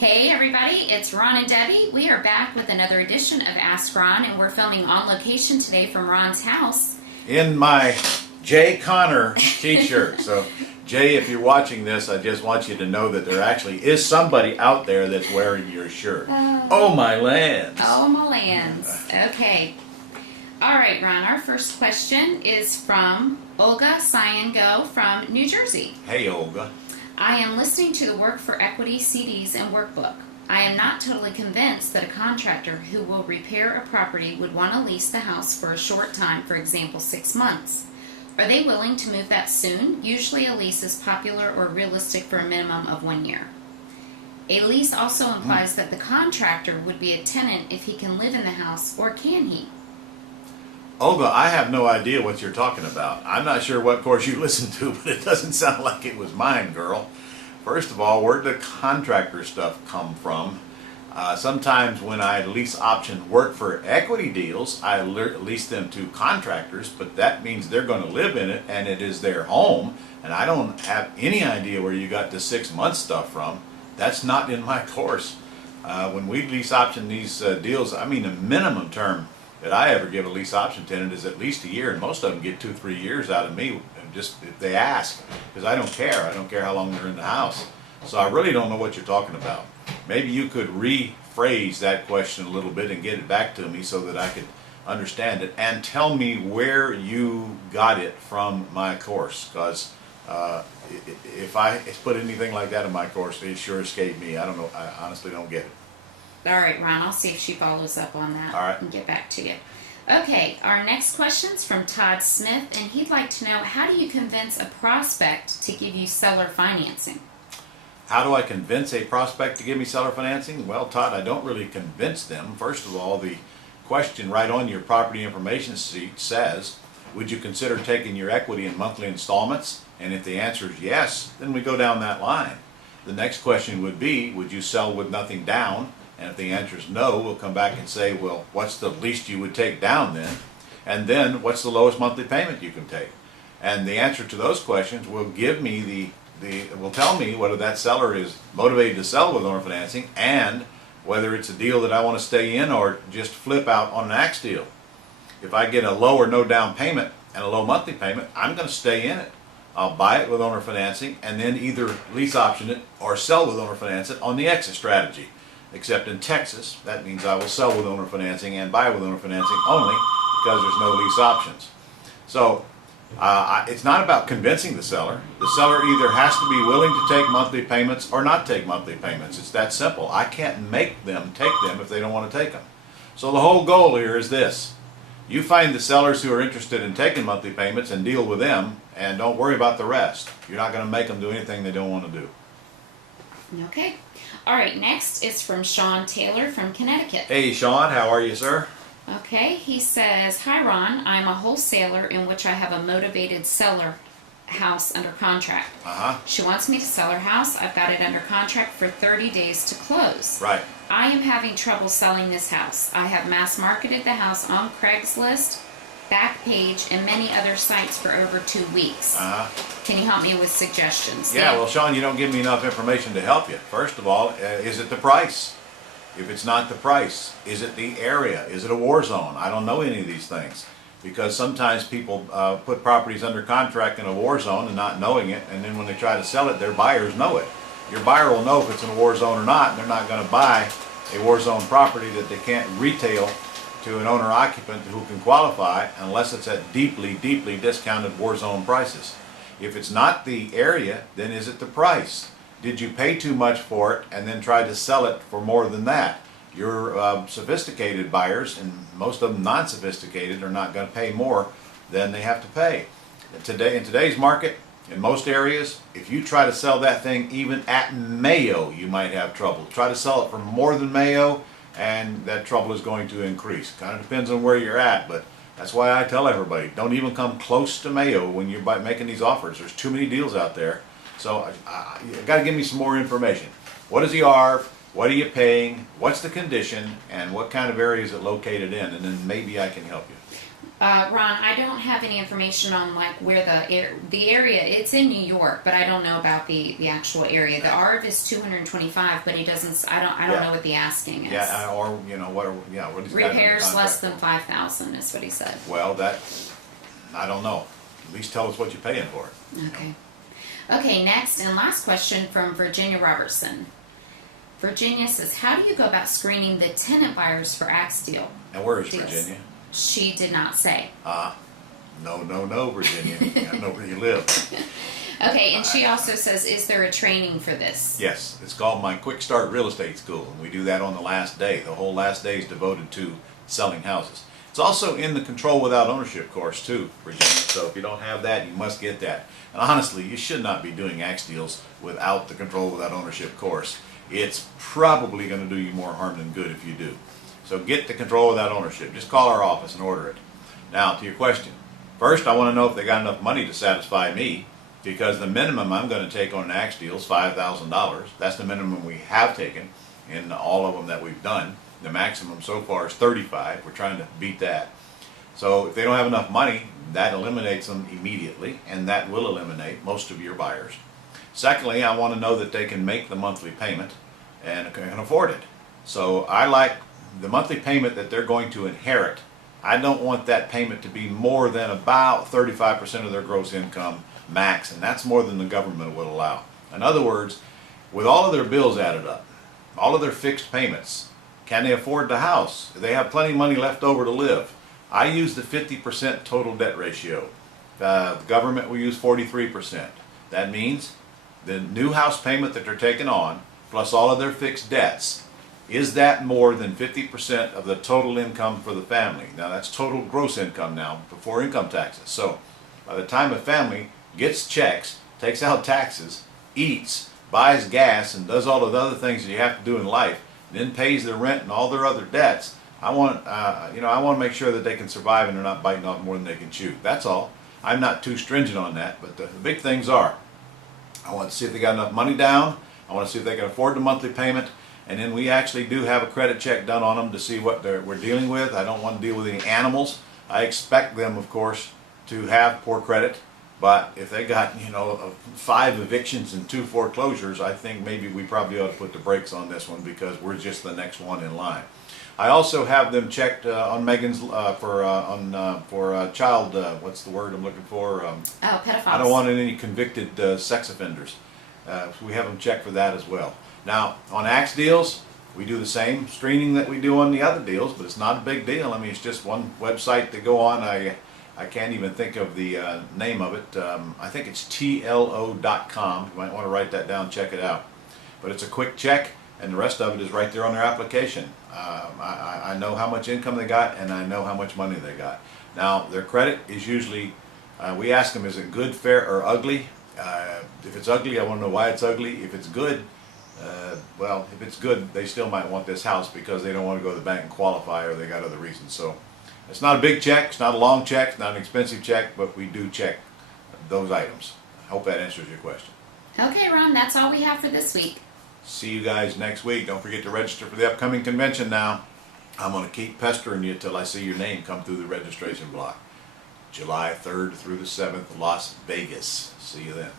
Hey everybody, it's Ron and Debbie. We are back with another edition of Ask Ron, and we're filming on location today from Ron's house. In my Jay Connor t-shirt. So Jay, if you're watching this, I just want you to know that there actually is somebody out there that's wearing your shirt. Oh my lands. Oh my lands. Okay. All right, Ron, our first question is from Olga Cyango from New Jersey. Hey Olga. I am listening to the Work for Equity CDs and workbook. I am not totally convinced that a contractor who will repair a property would want to lease the house for a short time, for example, 6 months. Are they willing to move that soon? Usually a lease is popular or realistic for a minimum of 1 year. A lease also implies that the contractor would be a tenant if he can live in the house, or can he? Olga, I have no idea what you're talking about. I'm not sure what course you listened to, but it doesn't sound like it was mine, girl. First of all, where did the contractor stuff come from? Sometimes when I lease option work for equity deals, I lease them to contractors, but that means they're going to live in it and it is their home, and I don't have any idea where you got the 6 month stuff from. That's not in my course. When we lease option these deals, I mean the minimum term that I ever give a lease option tenant is at least a year, and most of them get 2-3 years out of me just if they ask, because I don't care. I don't care how long they're in the house. So I really don't know what you're talking about. Maybe you could rephrase that question a little bit and get it back to me so that I could understand it, and tell me where you got it from my course, because if I put anything like that in my course, it sure escaped me. I don't know. I honestly don't get it. All right, Ron, I'll see if she follows up on that. All right. And get back to you. Okay, our next question's from Todd Smith, and he'd like to know, how do you convince a prospect to give you seller financing? How do I convince a prospect to give me seller financing? Well, Todd, I don't really convince them. First of all, the question right on your property information sheet says, would you consider taking your equity in monthly installments? And if the answer is yes, then we go down that line. The next question would be, would you sell with nothing down? And if the answer is no, we'll come back and say, well, what's the least you would take down then? And then what's the lowest monthly payment you can take? And the answer to those questions will give me will tell me whether that seller is motivated to sell with owner financing, and whether it's a deal that I want to stay in or just flip out on an axe deal. If I get a low or no down payment and a low monthly payment, I'm going to stay in it. I'll buy it with owner financing and then either lease option it or sell with owner financing on the exit strategy. Except in Texas, that means I will sell with owner financing and buy with owner financing only because there's no lease options. So it's not about convincing the seller. The seller either has to be willing to take monthly payments or not take monthly payments. It's that simple. I can't make them take them if they don't want to take them. So the whole goal here is this. You find the sellers who are interested in taking monthly payments and deal with them, and don't worry about the rest. You're not going to make them do anything they don't want to do. Okay. All right, next is from Sean Taylor from Connecticut. Hey Sean, how are you, sir? Okay, he says, hi Ron, I'm a wholesaler in which I have a motivated seller house under contract. She wants me to sell her house. I've got it under contract for 30 days to close. Right. I am having trouble selling this house. I have mass marketed the house on Craigslist, Backpage, and many other sites for over 2 weeks. Can you help me with suggestions? Yeah, well, Sean, you don't give me enough information to help you. First of all, is it the price? If it's not the price, is it the area? Is it a war zone? I don't know any of these things, because sometimes people put properties under contract in a war zone and not knowing it, and then when they try to sell it, their buyers know it. Your buyer will know if it's in a war zone or not, and they're not going to buy a war zone property that they can't retail to an owner-occupant who can qualify unless it's at deeply, deeply discounted war zone prices. If it's not the area, then is it the price? Did you pay too much for it and then try to sell it for more than that? Your sophisticated buyers, and most of them non-sophisticated, are not going to pay more than they have to pay. In today's market, in most areas, if you try to sell that thing even at Mayo, you might have trouble. Try to sell it for more than Mayo, and that trouble is going to increase. Kind of depends on where you're at, but that's why I tell everybody, don't even come close to Mayo when you're making these offers. There's too many deals out there. So you got to give me some more information. What is the ARV? What are you paying? What's the condition? And what kind of area is it located in? And then maybe I can help you. Ron, I don't have any information on like where the area. It's in New York, but I don't know about the actual area. The ARV is 225, but he doesn't. I don't Yeah. know what the asking is. Yeah, or what he's got under Repairs less contract. than 5,000 is what he said. Well, I don't know. At least tell us what you're paying for it. Okay. Okay, next and last question from Virginia Robertson. Virginia says, how do you go about screening the tenant buyers for axe deal? And where is deals? Virginia? She did not say. No, Virginia. I know where you live. Okay, and she also says, is there a training for this? Yes, it's called my Quick Start Real Estate School, and we do that on the last day. The whole last day is devoted to selling houses. It's also in the Control Without Ownership course too, Virginia, so if you don't have that, you must get that. And honestly, you should not be doing axe deals without the Control Without Ownership course. It's probably going to do you more harm than good if you do. So get the Control Without Ownership. Just call our office and order it. Now, to your question. First, I want to know if they got enough money to satisfy me, because the minimum I'm going to take on an axe deal is $5,000. That's the minimum we have taken in all of them that we've done. The maximum so far is $35,000. We're trying to beat that. So if they don't have enough money, that eliminates them immediately, and that will eliminate most of your buyers. Secondly, I want to know that they can make the monthly payment and can afford it. So I like the monthly payment that they're going to inherit. I don't want that payment to be more than about 35% of their gross income max, and that's more than the government will allow. In other words, with all of their bills added up, all of their fixed payments, can they afford the house? Do they have plenty of money left over to live? I use the 50% total debt ratio. The government will use 43%. That means the new house payment that they're taking on, plus all of their fixed debts, is that more than 50% of the total income for the family? Now that's total gross income now, before income taxes. So by the time a family gets checks, takes out taxes, eats, buys gas, and does all of the other things that you have to do in life, then pays their rent and all their other debts, I want to make sure that they can survive and they're not biting off more than they can chew. That's all. I'm not too stringent on that, but the big things are, I want to see if they got enough money down. I want to see if they can afford the monthly payment, and then we actually do have a credit check done on them to see what we're dealing with. I don't want to deal with any animals. I expect them, of course, to have poor credit. But if they got, 5 evictions and 2 foreclosures, I think maybe we probably ought to put the brakes on this one, because we're just the next one in line. I also have them checked on Megan's for child. What's the word I'm looking for? Pedophiles. I don't want any convicted sex offenders. We have them checked for that as well. Now, on axe deals, we do the same screening that we do on the other deals, but it's not a big deal. I mean, it's just one website to go on. I can't even think of the name of it. I think it's TLO.com. You might want to write that down, check it out. But it's a quick check, and the rest of it is right there on their application. I know how much income they got, and I know how much money they got. Now, their credit is usually, we ask them, is it good, fair, or ugly? If it's ugly, I want to know why it's ugly. If it's good, well, if it's good, they still might want this house because they don't want to go to the bank and qualify, or they got other reasons. So it's not a big check, it's not a long check, it's not an expensive check, but we do check those items. I hope that answers your question. Okay, Ron, that's all we have for this week. See you guys next week. Don't forget to register for the upcoming convention now. I'm going to keep pestering you till I see your name come through the registration block. July 3rd through the 7th, Las Vegas. See you then.